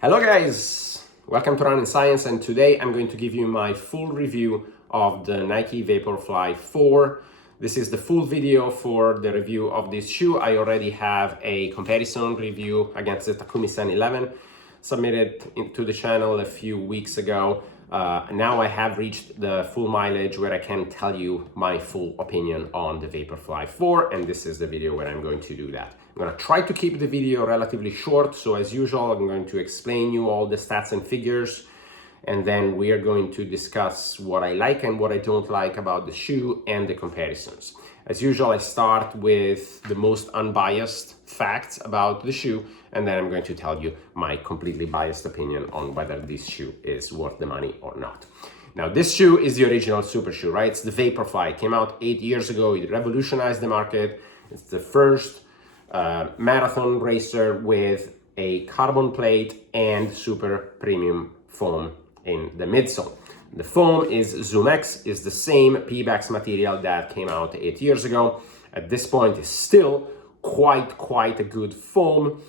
Hello guys, welcome to Run in Science, and today I'm going to give you my full review of the Nike Vaporfly 4. This is the full video for the review of this shoe. I already have a comparison review against the Takumi Sen 11 submitted to the channel a few weeks ago. Now I have reached the full mileage where I can tell you my full opinion on the Vaporfly 4, and this is the video where I'm going to do that. I'm going to try to keep the video relatively short, so as usual I'm going to explain you all the stats and figures, and then we are going to discuss what I like and what I don't like about the shoe and the comparisons. As usual, I start with the most unbiased facts about the shoe, and then I'm going to tell you my completely biased opinion on whether this shoe is worth the money or not. Now, this shoe is the original super shoe, right? It's the Vaporfly. It came out 8 years ago. It revolutionized the market. It's the first marathon racer with a carbon plate and super premium foam in the midsole. The foam is ZoomX, is the same Pebax material that came out 8 years ago. At this point, it's still quite a good foam.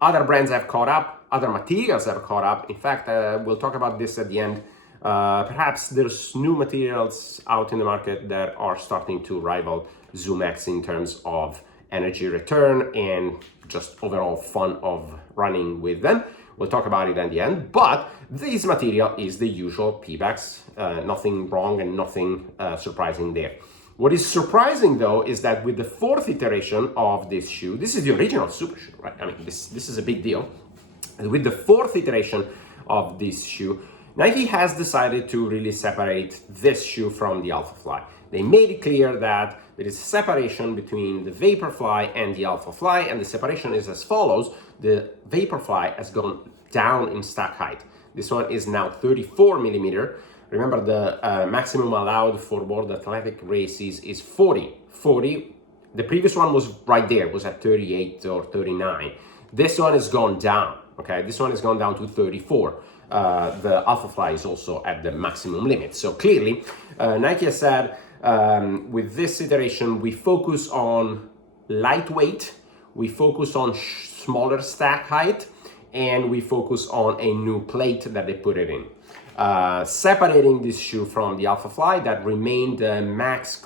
Other brands have caught up, other materials have caught up. In fact, we'll talk about this at the end. Perhaps there's new materials out in the market that are starting to rival ZoomX in terms of energy return and just overall fun of running with them. We'll talk about it at the end, but this material is the usual Pebax. Nothing wrong and nothing surprising there. What is surprising though is that with the fourth iteration of this shoe, this is the original super shoe, right? I mean, this is a big deal. And with the fourth iteration of this shoe, Nike has decided to really separate this shoe from the Alphafly. They made it clear that there is a separation between the Vaporfly and the Alphafly, and the separation is as follows. The Vaporfly has gone down in stack height. This one is now 34 millimeter. Remember, the maximum allowed for World Athletic races is 40. The previous one was right there, was at 38 or 39. This one has gone down, okay? This one has gone down to 34. The Alphafly is also at the maximum limit. So clearly, Nike has said, with this iteration, we focus on lightweight, we focus on smaller stack height, and we focus on a new plate that they put it in. Separating this shoe from the Alphafly that remained the max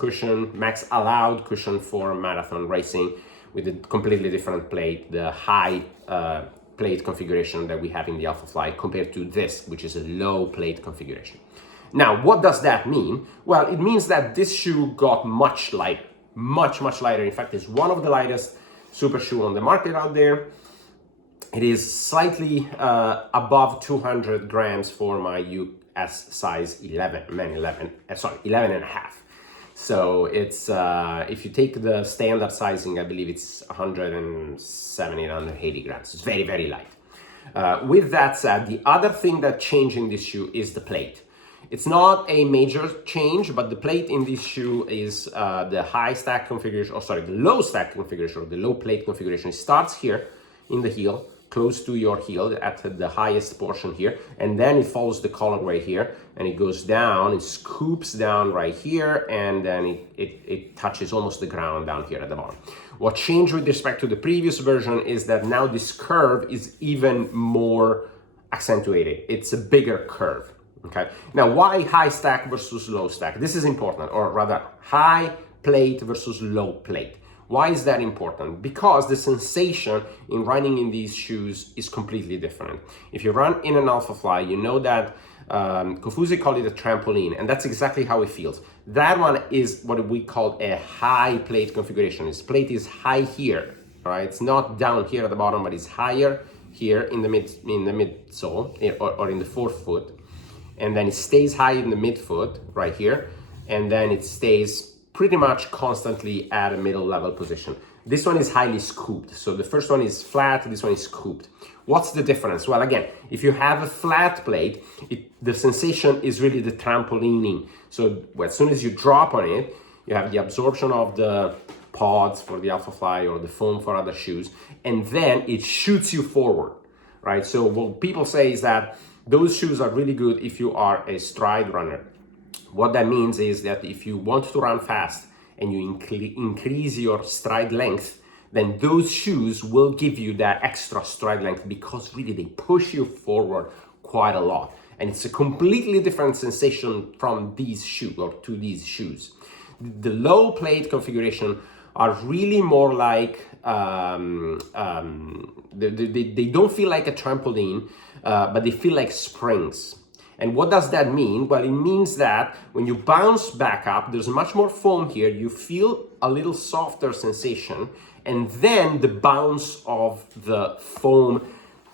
allowed cushion for marathon racing with a completely different plate, the high plate configuration that we have in the Alphafly compared to this, which is a low plate configuration. Now, what does that mean? Well, it means that this shoe got much lighter, much lighter. In fact, it's one of the lightest super shoe on the market out there. It is slightly above 200 grams for my US size 11 and a half. So it's, if you take the standard sizing, I believe it's 170, 180 grams. It's very light. With that said, the other thing that changed in this shoe is the plate. It's not a major change, but the plate in this shoe is the high stack configuration, the low stack configuration, or the low plate configuration. It starts here in the heel, close to your heel at the highest portion here, and then it follows the colorway here, and it goes down, it scoops down right here, and then it touches almost the ground down here at the bottom. What changed with respect to the previous version is that now this curve is even more accentuated. It's a bigger curve. Okay. Now, why high stack versus low stack? This is important, or rather, high plate versus low plate. Why is that important? Because the sensation in running in these shoes is completely different. If you run in an Alphafly, you know that Kofuzi called it a trampoline, and that's exactly how it feels. That one is what we call a high plate configuration. Its plate is high here, right? It's not down here at the bottom, but it's higher here in the midsole or in the forefoot. And then it stays high in the midfoot right here, and then it stays pretty much constantly at a middle level position. This one is highly scooped. So the first one is flat, this one is scooped. What's the difference? Well, again, if you have a flat plate, the sensation is really the trampolining. So as soon as you drop on it, you have the absorption of the pods for the Alphafly or the foam for other shoes, and then it shoots you forward, right? So what people say is that those shoes are really good if you are a stride runner. What that means is that if you want to run fast and you increase your stride length, then those shoes will give you that extra stride length because really they push you forward quite a lot. And it's a completely different sensation from these shoes or to these shoes. The low plate configuration are really more like, they don't feel like a trampoline, but they feel like springs. And what does that mean? Well, it means that when you bounce back up, there's much more foam here. You feel a little softer sensation, and then the bounce of the foam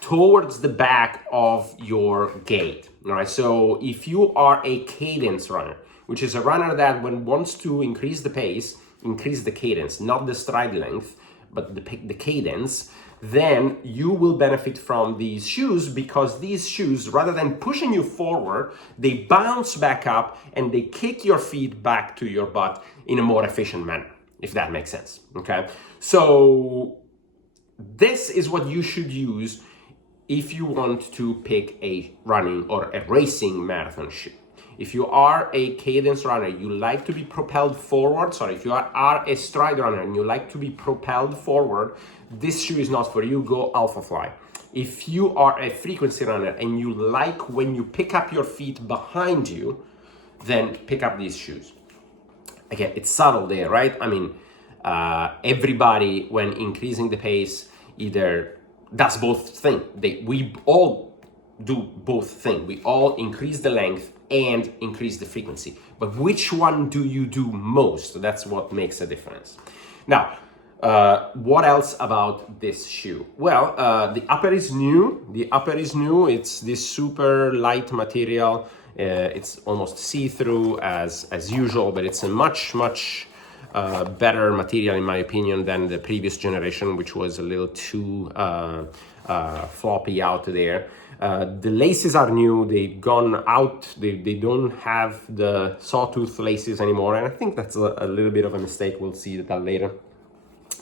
towards the back of your gait. All right. So if you are a cadence runner, which is a runner that wants to increase the pace, increase the cadence, not the stride length, but the cadence, then you will benefit from these shoes, because these shoes, rather than pushing you forward, they bounce back up and they kick your feet back to your butt in a more efficient manner, if that makes sense. Okay, so this is what you should use if you want to pick a running or a racing marathon shoe. If you are a cadence runner, you like to be propelled forward. Sorry, if you are a stride runner and you like to be propelled forward, this shoe is not for you. Go Alphafly. If you are a frequency runner and you like when you pick up your feet behind you, then pick up these shoes. Again, it's subtle there, right? I mean, everybody, when increasing the pace, either does both things. We all do both things. We all increase the length and increase the frequency. But which one do you do most? That's what makes a difference. Now, what else about this shoe? Well, the upper is new. It's this super light material. It's almost see-through as usual, but it's a much better material in my opinion than the previous generation, which was a little too floppy out there. The laces are new. They've gone out. They don't have the sawtooth laces anymore, and I think that's a little bit of a mistake. We'll see that later.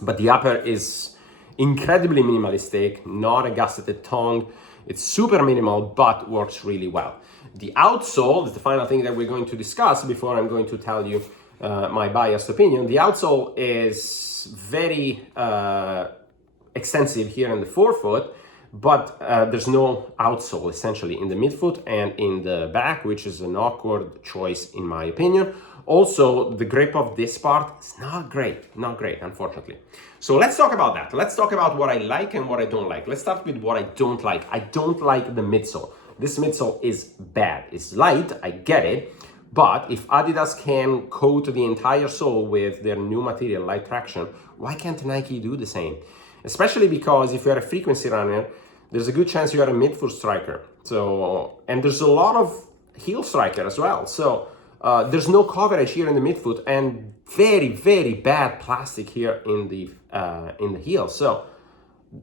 But the upper is incredibly minimalistic, not a gusseted tongue. It's super minimal, but works really well. The outsole is the final thing that we're going to discuss before I'm going to tell you my biased opinion. The outsole is very extensive here in the forefoot, but there's no outsole essentially in the midfoot and in the back, which is an awkward choice in my opinion. Also, the grip of this part is not great, unfortunately. So let's talk about that. Let's talk about what I like and what I don't like. Let's start with what I don't like. I don't like the midsole. This midsole is bad. It's light, I get it, but if Adidas can coat the entire sole with their new material, light traction, why can't Nike do the same? Especially because if you're a frequency runner, there's a good chance you are a midfoot striker. So, and there's a lot of heel striker as well. So there's no coverage here in the midfoot and very bad plastic here in the heel. So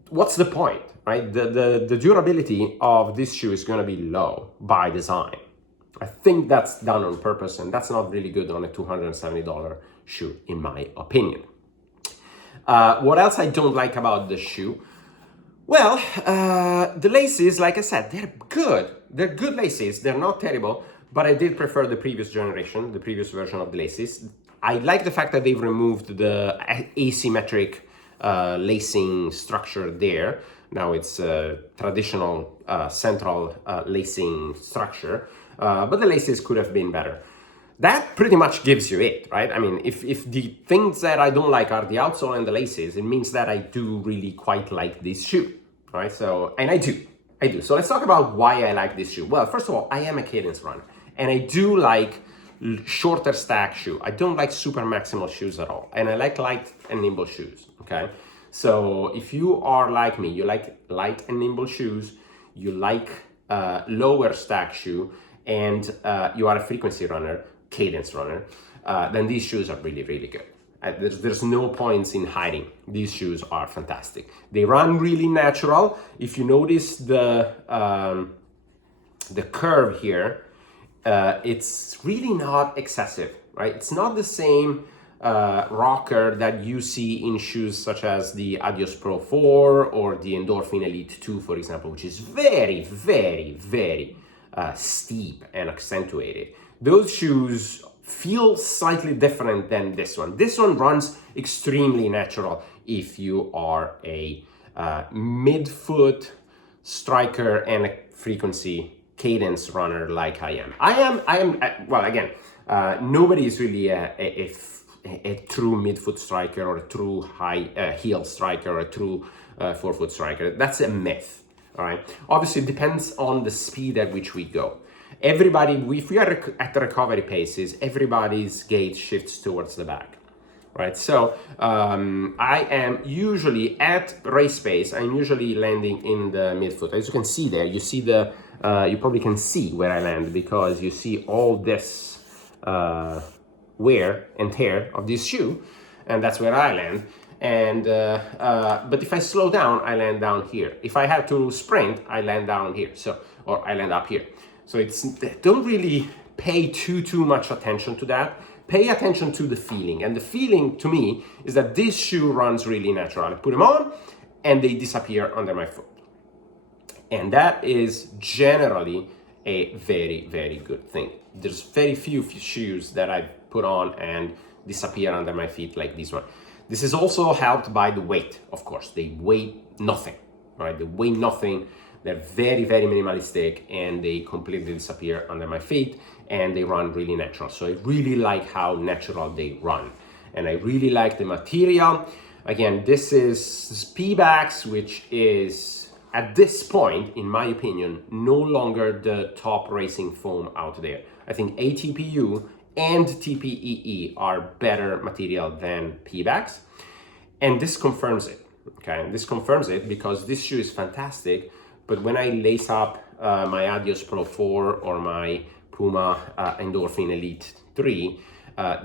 what's the point, right? The durability of this shoe is going to be low by design. I think that's done on purpose, and that's not really good on a $270 shoe, in my opinion. What else I don't like about the shoe? Well, the laces, like I said, they're good. They're good laces. They're not terrible, but I did prefer the previous generation, the previous version of the laces. I like the fact that they've removed the asymmetric lacing structure there. Now it's a traditional central lacing structure, but the laces could have been better. That pretty much gives you it, right? I mean, if the things that I don't like are the outsole and the laces, it means that I do really quite like this shoe, right? So, and I do. So let's talk about why I like this shoe. Well, first of all, I am a cadence runner, and I do like shorter stack shoe. I don't like super maximal shoes at all, and I like light and nimble shoes, okay? So if you are like me, you like light and nimble shoes, you like lower stack shoe, and you are a frequency runner, cadence runner, then these shoes are really good. There's no points in hiding. These shoes are fantastic. They run really natural. If you notice the curve here, it's really not excessive, right? It's not the same rocker that you see in shoes such as the Adios Pro 4 or the Endorphin Elite 2, for example, which is very steep and accentuated. Those shoes feel slightly different than this one. This one runs extremely natural, if you are a mid-foot striker and a frequency cadence runner like I am. Well, again, nobody is really a true mid-foot striker or a true high heel striker or a true forefoot striker. That's a myth, all right? Obviously, it depends on the speed at which we go. Everybody, if we are at the recovery paces, everybody's gait shifts towards the back, right? So I am usually at race pace, I'm usually landing in the midfoot. As you can see there, you see the, you probably can see where I land because you see all this wear and tear of this shoe, and that's where I land. And but if I slow down, I land down here. If I have to sprint, I land down here. So, or I land up here. So it's, don't really pay too much attention to that. Pay attention to the feeling. And the feeling to me is that this shoe runs really natural. I put them on and they disappear under my foot. And that is generally a very good thing. There's very few shoes that I put on and disappear under my feet like this one. This is also helped by the weight, of course. They weigh nothing, right? They weigh nothing. They're very minimalistic and they completely disappear under my feet and they run really natural. So I really like how natural they run. And I really like the material. Again, this is Pebax, which is, at this point, in my opinion, no longer the top racing foam out there. I think ATPU and TPEE are better material than Pebax. And this confirms it, okay? And this confirms it because this shoe is fantastic, but when I lace up my Adios Pro 4 or my Puma Endorphin Elite 3,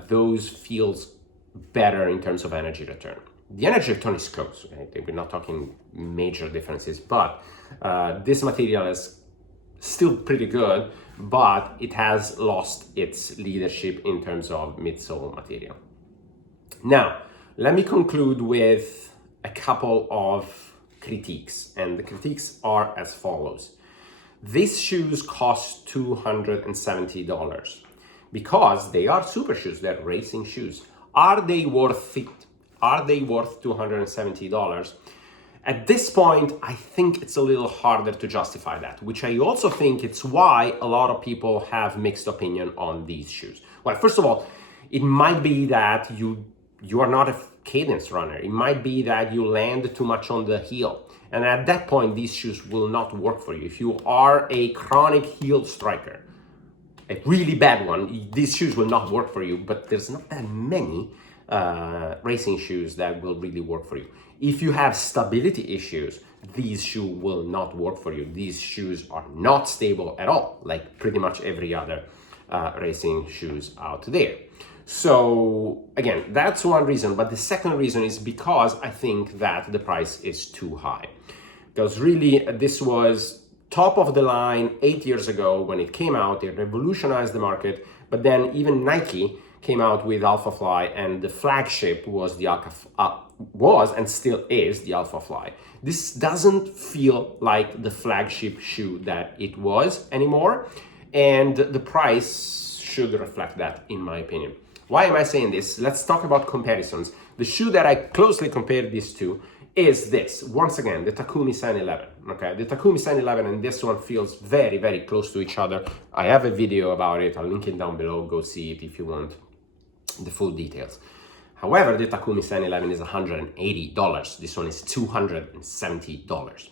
those feels better in terms of energy return. The energy return is close, okay? We're not talking major differences, but this material is still pretty good, but it has lost its leadership in terms of midsole material. Now, let me conclude with a couple of critiques, and the critiques are as follows. These shoes cost $270 because they are super shoes, they're racing shoes. Are they worth it? Are they worth $270? At this point, I think it's a little harder to justify that, which I also think it's why a lot of people have mixed opinion on these shoes. Well, first of all, it might be that you are not a cadence runner. It might be that you land too much on the heel. And at that point, these shoes will not work for you. If you are a chronic heel striker, a really bad one, these shoes will not work for you, but there's not that many racing shoes that will really work for you. If you have stability issues, these shoes will not work for you. These shoes are not stable at all, like pretty much every other racing shoes out there. So again, that's one reason, but the second reason is because I think that the price is too high. Because really, this was top of the line 8 years ago when it came out. It revolutionized the market, but then even Nike came out with Alphafly, and the flagship was the was and still is the Alphafly. This doesn't feel like the flagship shoe that it was anymore, and the price should reflect that, in my opinion. Why am I saying this? Let's talk about comparisons. The shoe that I closely compared this to is this. Once again, the Takumi 711. Okay, the Takumi 711 and this one feels very close to each other. I have a video about it. I'll link it down below. Go see it if you want the full details. However, the Takumi 711 is $180. This one is $270.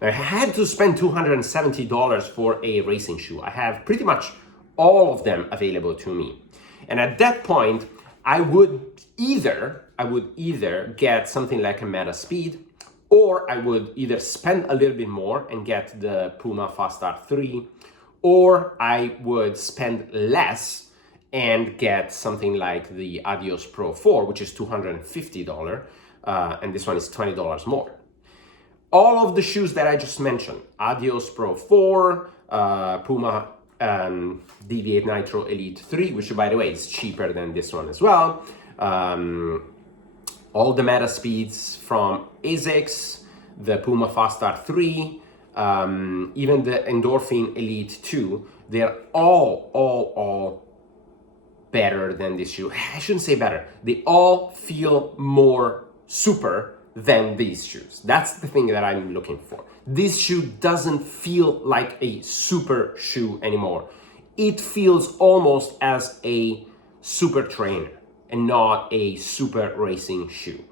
Now, I had to spend $270 for a racing shoe. I have pretty much all of them available to me. And at that point, I would either get something like a Meta Speed, or I would either spend a little bit more and get the Puma Fast Art 3, or I would spend less and get something like the Adios Pro 4, which is $250, and this one is $20 more. All of the shoes that I just mentioned, Adios Pro 4, Puma Deviate Nitro Elite 3, which by the way is cheaper than this one as well, all the Meta Speeds from ASICS, the Puma Fast Art 3, even the Endorphin Elite 2, they're all better than this shoe. I shouldn't say better. They all feel more super than these shoes. That's the thing that I'm looking for. This shoe doesn't feel like a super shoe anymore. It feels almost as a super trainer and not a super racing shoe.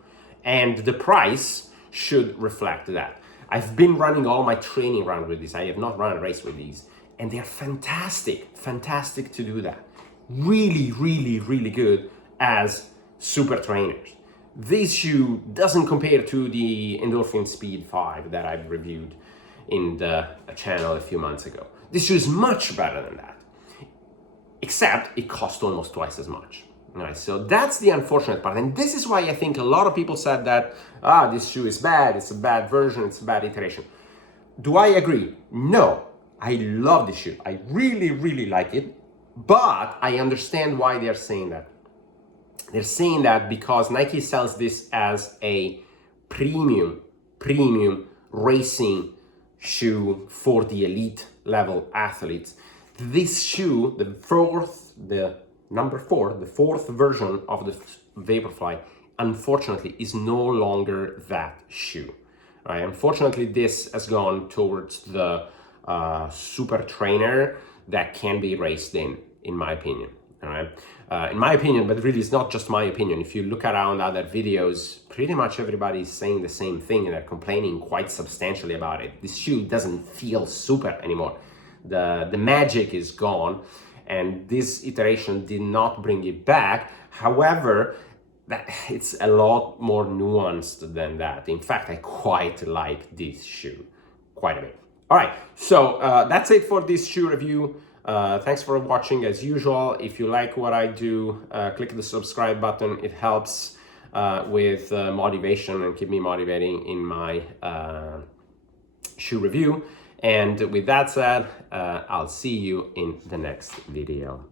And the price should reflect that. I've been running all my training around with these. I have not run a race with these. And they're fantastic, fantastic to do that. Really, really, really good as super trainers. This shoe doesn't compare to the Endorphin Speed 5 that I've reviewed in the channel a few months ago. This shoe is much better than that, except it cost almost twice as much. Right, so that's the unfortunate part. And this is why I think a lot of people said that, this shoe is bad, it's a bad version, it's a bad iteration. Do I agree? No, I love this shoe. I really, really like it, but I understand why they're saying that. They're saying that because Nike sells this as a premium racing shoe for the elite level athletes. This shoe, the fourth version of the Vaporfly, unfortunately is no longer that shoe. Right? Unfortunately, this has gone towards the super trainer that can be raced in my opinion. All right. In my opinion, but really it's not just my opinion. If you look around other videos, pretty much everybody's saying the same thing and they're complaining quite substantially about it. This shoe doesn't feel super anymore. The magic is gone, and this iteration did not bring it back. However, it's a lot more nuanced than that. In fact, I quite like this shoe quite a bit. All right, so that's it for this shoe review. Thanks for watching as usual. If you like what I do, click the subscribe button. It helps with motivation and keep me motivating in my shoe review. And with that said, I'll see you in the next video.